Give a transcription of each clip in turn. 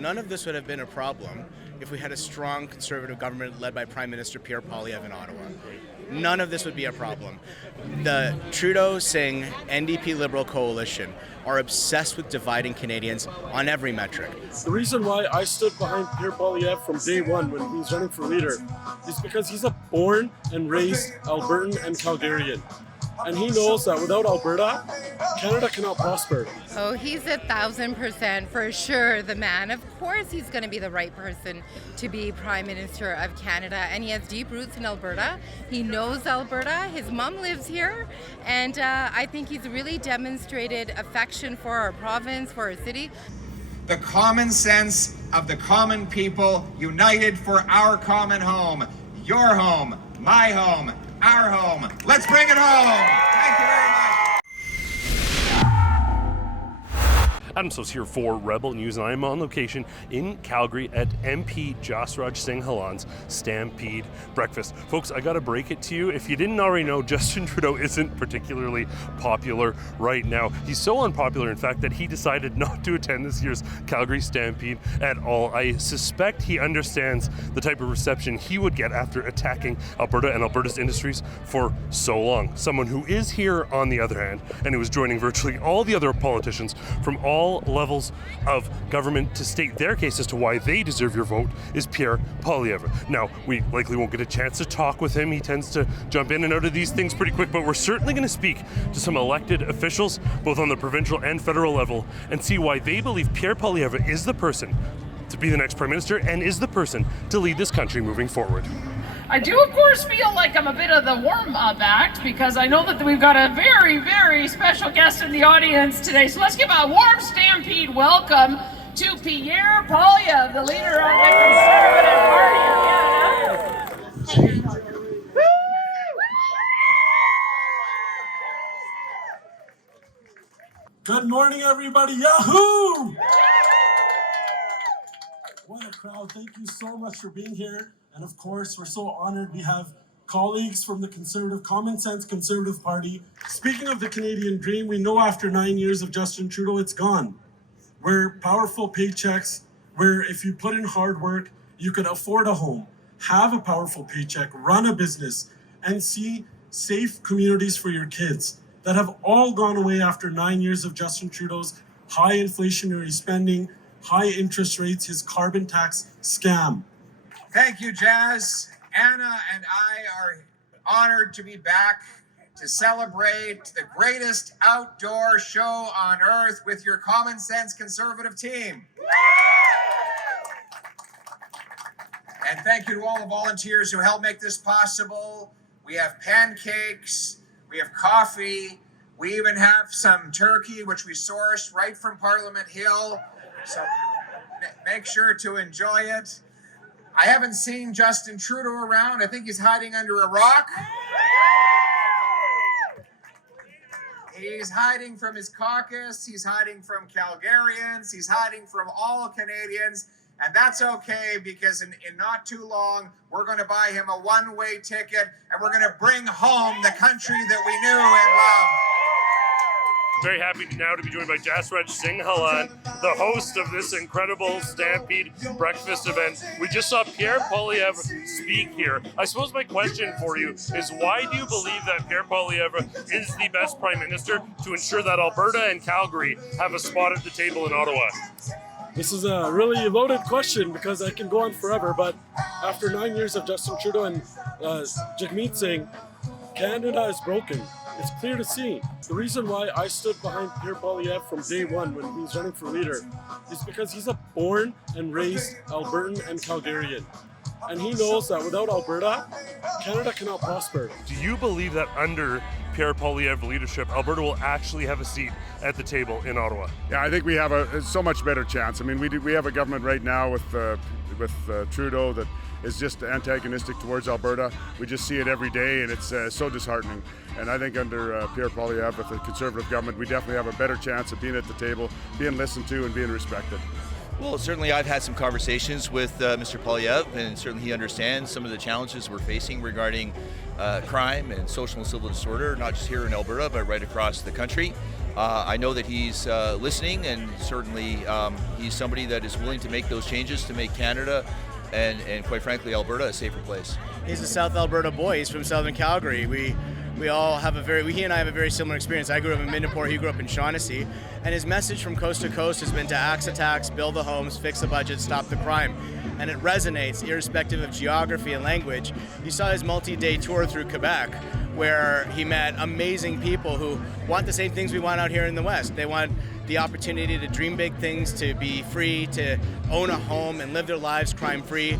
none of this would have been a problem if we had a strong Conservative government led by Prime Minister Pierre Poilievre in Ottawa. None of this would be a problem. The Trudeau-Singh NDP Liberal coalition are obsessed with dividing Canadians on every metric. The reason why I stood behind Pierre Poilievre from day one when he was running for leader is because he's a born and raised Albertan and Calgarian. And he knows that without Alberta, Canada cannot prosper. Oh, he's 1,000% for sure the man. Of course he's going to be the right person to be Prime Minister of Canada. And he has deep roots in Alberta. He knows Alberta. His mom lives here. And I think he's really demonstrated affection for our province, for our city. The common sense of the common people united for our common home. Your home, my home, our home. Let's bring it home. Thank you very much. Adam So's here for Rebel News, and I am on location in Calgary at MP Jasraj Singh Hallan's Stampede breakfast. Folks, I gotta break it to you. If you didn't already know, Justin Trudeau isn't particularly popular right now. He's so unpopular, in fact, that he decided not to attend this year's Calgary Stampede at all. I suspect he understands the type of reception he would get after attacking Alberta and Alberta's industries for so long. Someone who is here, on the other hand, and who is joining virtually all the other politicians from all levels of government to state their case as to why they deserve your vote is Pierre Poilievre. Now, we likely won't get a chance to talk with him. He tends to jump in and out of these things pretty quick, but we're certainly going to speak to some elected officials, both on the provincial and federal level, and see why they believe Pierre Poilievre is the person to be the next Prime Minister and is the person to lead this country moving forward. I do, of course, feel like I'm a bit of the warm-up act because I know that we've got a very, very special guest in the audience today. So let's give a warm Stampede welcome to Pierre Poilievre, the leader of the Conservative Party of Canada. Good morning, everybody. Yahoo! What a crowd. Thank you so much for being here. And of course, we're so honored we have colleagues from the Common Sense Conservative Party. Speaking of the Canadian dream, we know after 9 years of Justin Trudeau, it's gone. Where powerful paychecks, where if you put in hard work, you could afford a home, have a powerful paycheck, run a business, and see safe communities for your kids that have all gone away after 9 years of Justin Trudeau's high inflationary spending, high interest rates, his carbon tax scam. Thank you, Jazz. Anna and I are honored to be back to celebrate the greatest outdoor show on earth with your Common Sense Conservative team. And thank you to all the volunteers who helped make this possible. We have pancakes, we have coffee, we even have some turkey, which we sourced right from Parliament Hill. So make sure to enjoy it. I haven't seen Justin Trudeau around. I think he's hiding under a rock. He's hiding from his caucus. He's hiding from Calgarians. He's hiding from all Canadians. And that's okay because in not too long, we're going to buy him a one-way ticket and we're going to bring home the country that we knew and loved. Very happy now to be joined by Jasraj Singh Hallan, the host of this incredible Stampede breakfast event. We just saw Pierre Poilievre speak here. I suppose my question for you is, why do you believe that Pierre Poilievre is the best Prime Minister to ensure that Alberta and Calgary have a spot at the table in Ottawa? This is a really loaded question because I can go on forever, but after 9 years of Justin Trudeau and Jagmeet Singh, Canada is broken. It's clear to see. The reason why I stood behind Pierre Poilievre from day one when he was running for leader is because he's a born and raised Albertan and Calgarian. And he knows that without Alberta, Canada cannot prosper. Do you believe that under Pierre Poilievre leadership, Alberta will actually have a seat at the table in Ottawa? Yeah, I think we have a so much better chance. I mean, we have a government right now with Trudeau that is just antagonistic towards Alberta. We just see it every day, and it's so disheartening. And I think under Pierre Poilievre with the Conservative government, we definitely have a better chance of being at the table, being listened to, and being respected. Well, certainly I've had some conversations with Mr. Poilievre, and certainly he understands some of the challenges we're facing regarding crime and social and civil disorder, not just here in Alberta, but right across the country. I know that he's listening, and certainly he's somebody that is willing to make those changes to make Canada and quite frankly Alberta a safer place. He's a South Alberta boy. He's from Southern Calgary. We all have he and I have a very similar experience. I grew up in Midnapore, he grew up in Shaughnessy, and his message from coast to coast has been to axe the tax, build the homes, fix the budget, stop the crime. And it resonates irrespective of geography and language. You saw his multi-day tour through Quebec, where he met amazing people who want the same things we want out here in the West. They want the opportunity to dream big things, to be free, to own a home and live their lives crime-free.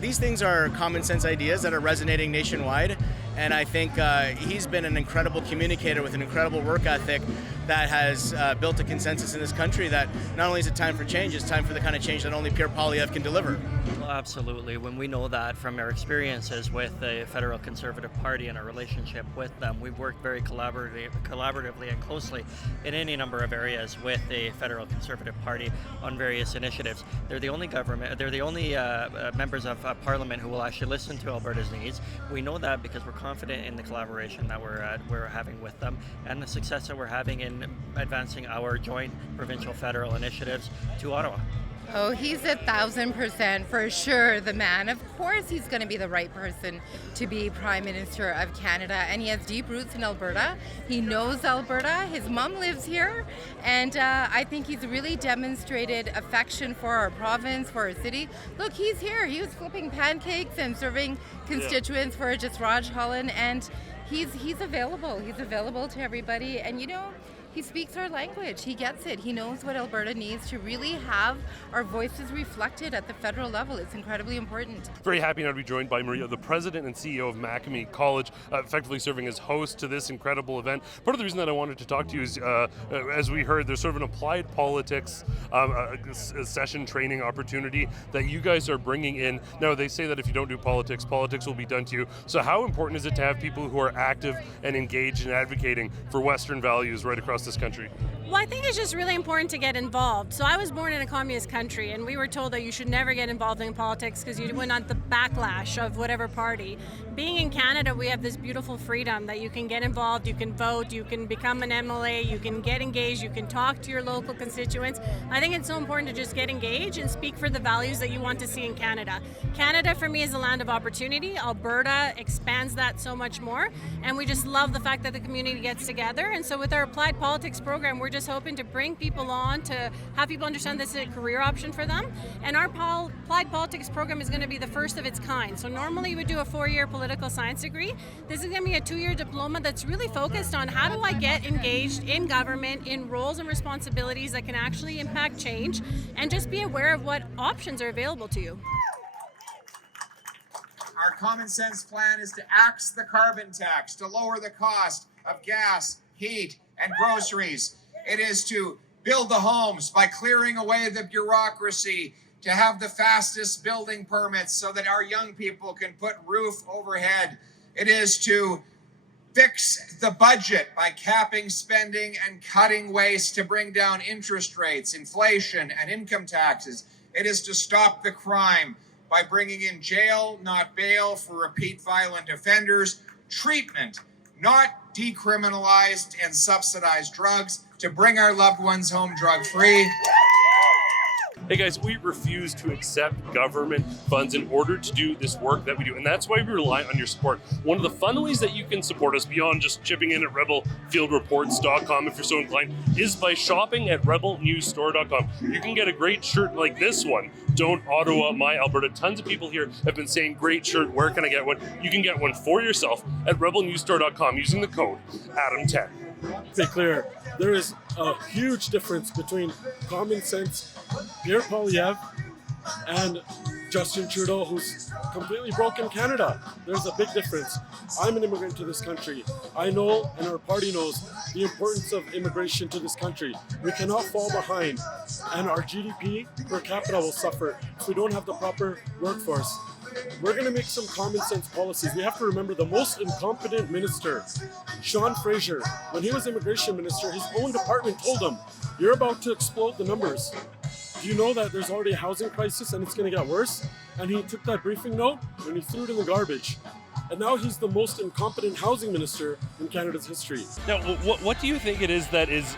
These things are common sense ideas that are resonating nationwide, and I think he's been an incredible communicator with an incredible work ethic that has built a consensus in this country that not only is it time for change, it's time for the kind of change that only Pierre Poilievre can deliver. Well, absolutely. When we know that from our experiences with the Federal Conservative Party and our relationship with them, we've worked very collaboratively and closely in any number of areas with the Federal Conservative Party on various initiatives. They're the only government, they're the only members of Parliament who will actually listen to Alberta's needs. We know that because we're confident in the collaboration that we're having with them and the success that we're having in advancing our joint provincial federal initiatives to Ottawa. Oh, he's 1,000% for sure the man. Of course he's going to be the right person to be Prime Minister of Canada, and he has deep roots in Alberta. He knows Alberta. His mom lives here, and I think he's really demonstrated affection for our province, for our city. Look, he's here. He was flipping pancakes and serving constituents for Jasraj, Hallan, and he's available. He's available to everybody, and he speaks our language. He gets it. He knows what Alberta needs to really have our voices reflected at the federal level. It's incredibly important. Very happy now to be joined by Maria, the president and CEO of Macamee College, effectively serving as host to this incredible event. Part of the reason that I wanted to talk to you is, as we heard, there's sort of an applied politics a session training opportunity that you guys are bringing in. Now, they say that if you don't do politics, politics will be done to you. So how important is it to have people who are active and engaged in advocating for Western values right across this country? Well, I think it's just really important to get involved. So I was born in a communist country, and we were told that you should never get involved in politics because you went on the backlash of whatever party. Being in Canada, we have this beautiful freedom that you can get involved, you can vote, you can become an MLA, you can get engaged, you can talk to your local constituents. I think it's so important to just get engaged and speak for the values that you want to see in Canada. Canada, for me, is a land of opportunity. Alberta expands that so much more, and we just love the fact that the community gets together. And so with our applied politics program, we're just hoping to bring people on, to have people understand this is a career option for them. And our applied politics program is going to be the first of its kind. So normally we do a 4-year political science degree. This is going to be a 2-year diploma that's really focused on how do I get engaged in government, in roles and responsibilities that can actually impact change, and just be aware of what options are available to you. Our common sense plan is to axe the carbon tax, to lower the cost of gas, heat, and groceries. It is to build the homes by clearing away the bureaucracy, to have the fastest building permits so that our young people can put roof overhead. It is to fix the budget by capping spending and cutting waste to bring down interest rates, inflation, and income taxes. It is to stop the crime by bringing in jail, not bail, for repeat violent offenders, treatment, not decriminalized and subsidized drugs, to bring our loved ones home drug-free. Hey guys, we refuse to accept government funds in order to do this work that we do, and that's why we rely on your support. One of the fun ways that you can support us beyond just chipping in at rebelfieldreports.com if you're so inclined is by shopping at rebelnewsstore.com. You can get a great shirt like this one, Don't Ottawa My Alberta. Tons of people here have been saying, great shirt, where can I get one? You can get one for yourself at rebelnewsstore.com using the code ADAM10. To be clear, there is a huge difference between common sense Pierre Poilievre and Justin Trudeau, who's completely broken Canada. There's a big difference. I'm an immigrant to this country. I know, and our party knows, the importance of immigration to this country. We cannot fall behind, and our GDP per capita will suffer if we don't have the proper workforce. We're going to make some common sense policies. We have to remember the most incompetent minister, Sean Fraser, when he was immigration minister, his own department told him, you're about to explode the numbers. Do you know that there's already a housing crisis and it's going to get worse? And he took that briefing note and he threw it in the garbage. and now he's the most incompetent housing minister in Canada's history. Now, what do you think it is that is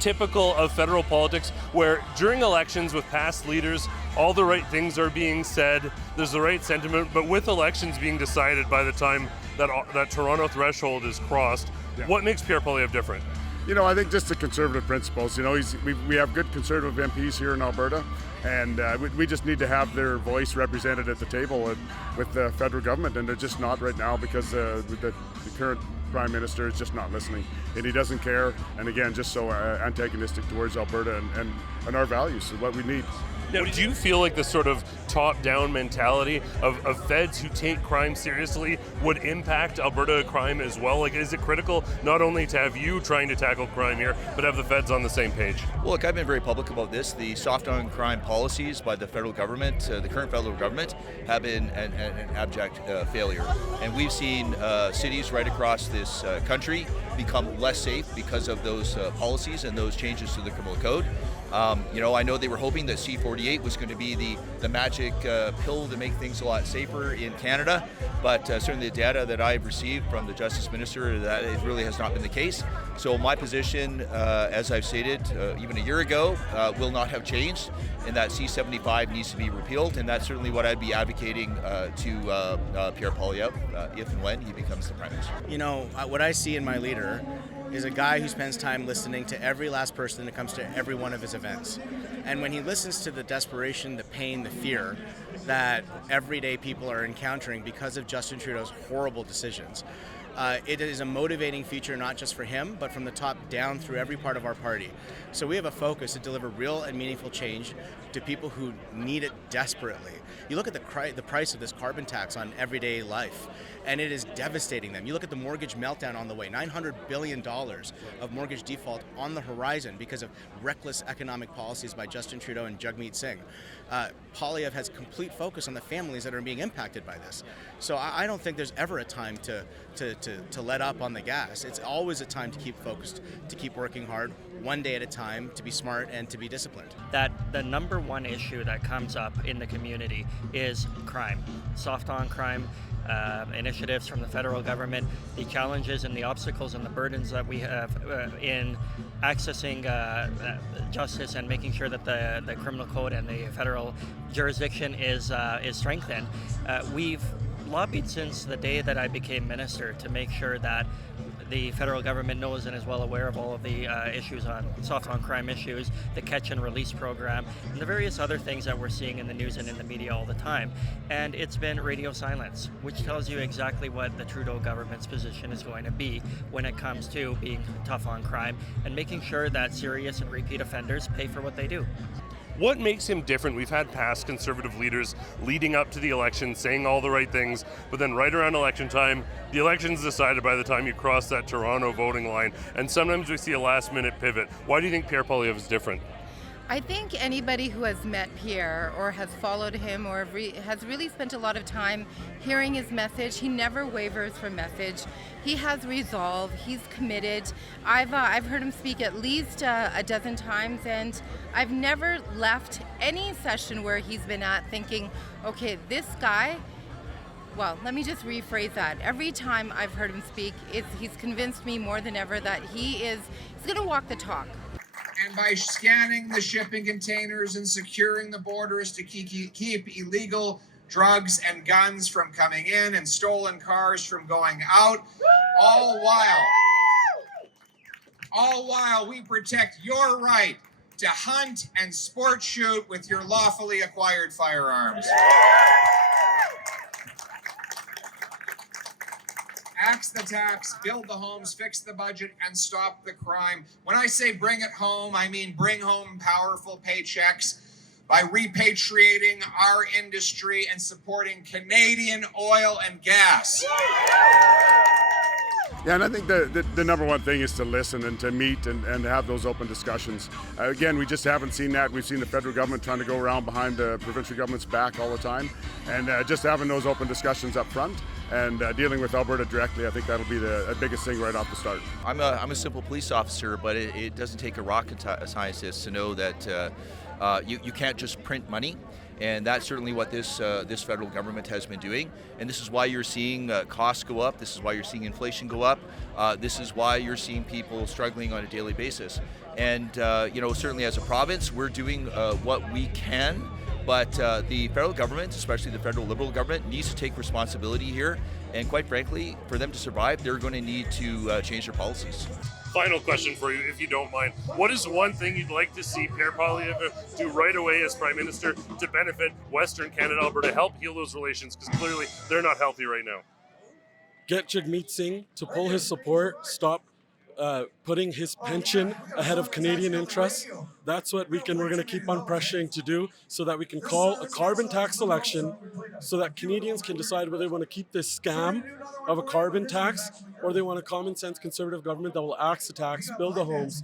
typical of federal politics, where during elections with past leaders, all the right things are being said, there's the right sentiment, but with elections being decided by the time that Toronto threshold is crossed, what makes Pierre Poilievre different? You know, I think just the conservative principles. You know, we have good conservative MPs here in Alberta, and we just need to have their voice represented at the table with the federal government, and they're just not right now because the current Prime Minister is just not listening, and he doesn't care, and again, just so antagonistic towards Alberta and our values, so what we need. Now, do you feel like the sort of top-down mentality of feds who take crime seriously would impact Alberta crime as well? Like, is it critical not only to have you trying to tackle crime here, but have the feds on the same page? Well, look, I've been very public about this. The soft on crime policies by the federal government, the current federal government, have been an abject failure. And we've seen cities right across this country become less safe because of those policies and those changes to the criminal code. You know, I know they were hoping that C-48 was going to be the magic pill to make things a lot safer in Canada, but certainly the data that I've received from the Justice Minister, that it really has not been the case. So my position, as I've stated even a year ago, will not have changed, and that C-75 needs to be repealed, and that's certainly what I'd be advocating to Pierre Poilievre if and when he becomes the Prime Minister. You know, what I see in my leader is a guy who spends time listening to every last person that comes to every one of his events. And when he listens to the desperation, the pain, the fear that everyday people are encountering because of Justin Trudeau's horrible decisions, it is a motivating feature not just for him, but from the top down through every part of our party. So we have a focus to deliver real and meaningful change to people who need it desperately. You look at the price of this carbon tax on everyday life, and it is devastating them. You look at the mortgage meltdown on the way, $900 billion of mortgage default on the horizon because of reckless economic policies by Justin Trudeau and Jagmeet Singh. Poilievre has complete focus on the families that are being impacted by this. So I don't think there's ever a time to let up on the gas. It's always a time to keep focused, to keep working hard, one day at a time, to be smart and to be disciplined. That the number one issue that comes up in the community is crime, soft on crime. Initiatives from the federal government, the challenges and the obstacles and the burdens that we have in accessing justice and making sure that the criminal code and the federal jurisdiction is strengthened. We've lobbied since the day that I became minister to make sure that the federal government knows and is well aware of all of the issues on soft on crime issues, the catch and release program, and the various other things that we're seeing in the news and in the media all the time. And it's been radio silence, which tells you exactly what the Trudeau government's position is going to be when it comes to being tough on crime and making sure that serious and repeat offenders pay for what they do. What makes him different? We've had past conservative leaders leading up to the election saying all the right things, but then right around election time, the election's decided by the time you cross that Toronto voting line, and sometimes we see a last-minute pivot. Why do you think Pierre Poilievre is different? I think anybody who has met Pierre or has followed him or has really spent a lot of time hearing his message, he never wavers from message. He has resolve. He's committed. I've heard him speak at least a dozen times, and I've never left any session where he's been at thinking, okay, this guy. Well, let me just rephrase that. Every time I've heard him speak, he's convinced me more than ever that he's going to walk the talk. And by scanning the shipping containers and securing the borders to keep illegal drugs and guns from coming in and stolen cars from going out, all while we protect your right to hunt and sport shoot with your lawfully acquired firearms. Axe the tax, build the homes, fix the budget, and stop the crime. When I say bring it home, I mean bring home powerful paychecks by repatriating our industry and supporting Canadian oil and gas. Yeah, and I think the number one thing is to listen and to meet and have those open discussions. Again, we just haven't seen that. We've seen the federal government trying to go around behind the provincial government's back all the time. And just having those open discussions up front and dealing with Alberta directly, I think that'll be the biggest thing right off the start. I'm a simple police officer, but it doesn't take a rocket scientist to know that You can't just print money. And that's certainly what this federal government has been doing. And this is why you're seeing costs go up. This is why you're seeing inflation go up. This is why you're seeing people struggling on a daily basis. And certainly as a province, we're doing what we can. But the federal government, especially the federal Liberal government, needs to take responsibility here. And quite frankly, for them to survive, they're going to need to change their policies. Final question for you, if you don't mind. What is one thing you'd like to see Pierre Poilievre do right away as Prime Minister to benefit Western Canada, Alberta, help heal those relations? Because clearly they're not healthy right now. Get Jagmeet Singh to pull his support, stop putting his pension ahead of Canadian interests. That's what we're going to keep on pressuring to do, so that we can call a carbon tax election, so that Canadians can decide whether they want to keep this scam of a carbon tax, or they want a common sense Conservative government that will axe the tax, build the homes,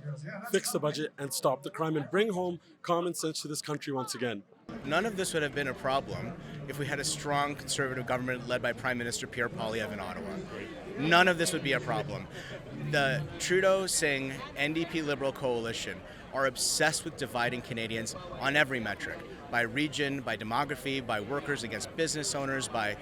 fix the budget, and stop the crime, and bring home common sense to this country once again. None of this would have been a problem if we had a strong Conservative government led by Prime Minister Pierre Poilievre in Ottawa. None of this would be a problem. The Trudeau-Singh NDP Liberal coalition are obsessed with dividing Canadians on every metric, by region, by demography, by workers against business owners, by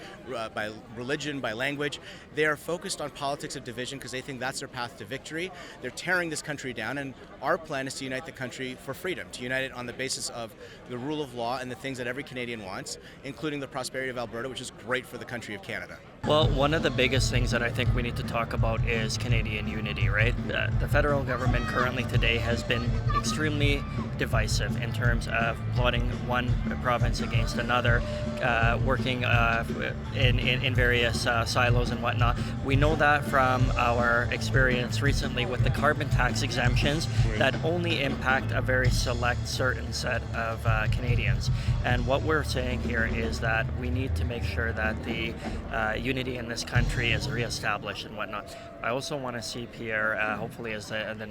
religion, by language. They are focused on politics of division because they think that's their path to victory. They're tearing this country down, and our plan is to unite the country for freedom, to unite it on the basis of the rule of law and the things that every Canadian wants, including the prosperity of Alberta, which is great for the country of Canada. Well, one of the biggest things that I think we need to talk about is Canadian unity, right? The federal government currently today has been extremely divisive in terms of plotting one province against another, working in various silos and whatnot. We know that from our experience recently with the carbon tax exemptions that only impact a very select certain set of Canadians. And what we're saying here is that we need to make sure that the unity in this country is reestablished and whatnot. I also want to see Pierre, hopefully as the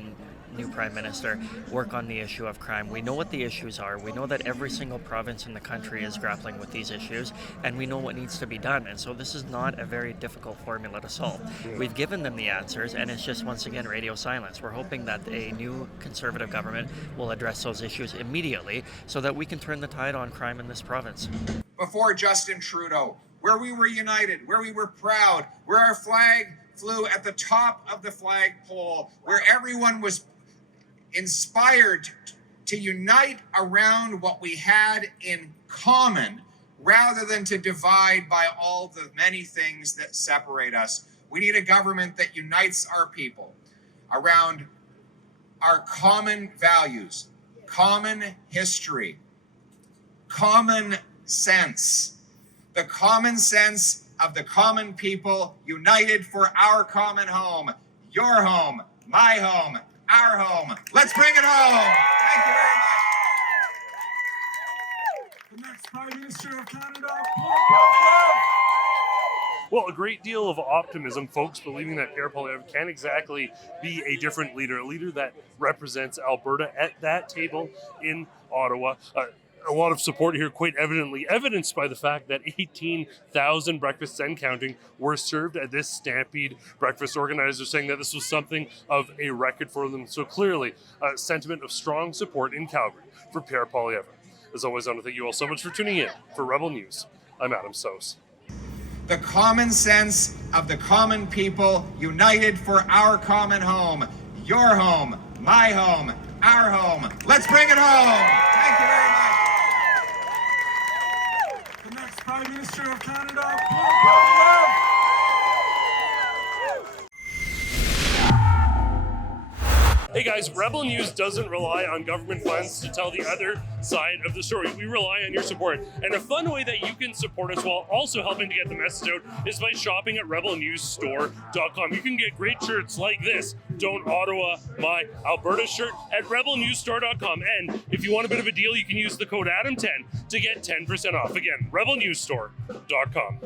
new Prime Minister, work on the issue of crime. We know what the issues are. We know that every single province in the country is grappling with these issues, and we know what needs to be done. And so this is not a very difficult formula to solve. We've given them the answers, and it's just, once again, radio silence. We're hoping that a new Conservative government will address those issues immediately so that we can turn the tide on crime in this province. Before Justin Trudeau, where we were united, where we were proud, where our flag flew at the top of the flagpole, where everyone was inspired to unite around what we had in common rather than to divide by all the many things that separate us. We need a government that unites our people around our common values, common history, common sense, the common sense of the common people united for our common home, your home, my home, our home. Let's bring it home. Thank you very much. The next Prime Minister of Canada, Pierre Poilievre. Well, a great deal of optimism, folks, believing that Pierre Poilievre can exactly be a different leader, a leader that represents Alberta at that table in Ottawa. A lot of support here, quite evidently evidenced by the fact that 18,000 breakfasts and counting were served at this Stampede breakfast. Organizers saying that this was something of a record for them. So clearly, a sentiment of strong support in Calgary for Pierre Poilievre. As always, I want to thank you all so much for tuning in. For Rebel News, I'm Adam Sos. The common sense of the common people united for our common home, your home, my home, our home. Let's bring it home. Thank you very much. The next Prime Minister of Canada, Pierre Poilievre. Hey guys, Rebel News doesn't rely on government funds to tell the other side of the story. We rely on your support. And a fun way that you can support us while also helping to get the message out is by shopping at rebelnewsstore.com. You can get great shirts like this, Don't Ottawa My Alberta shirt, at rebelnewsstore.com. And if you want a bit of a deal, you can use the code ADAM10 to get 10% off. Again, rebelnewsstore.com.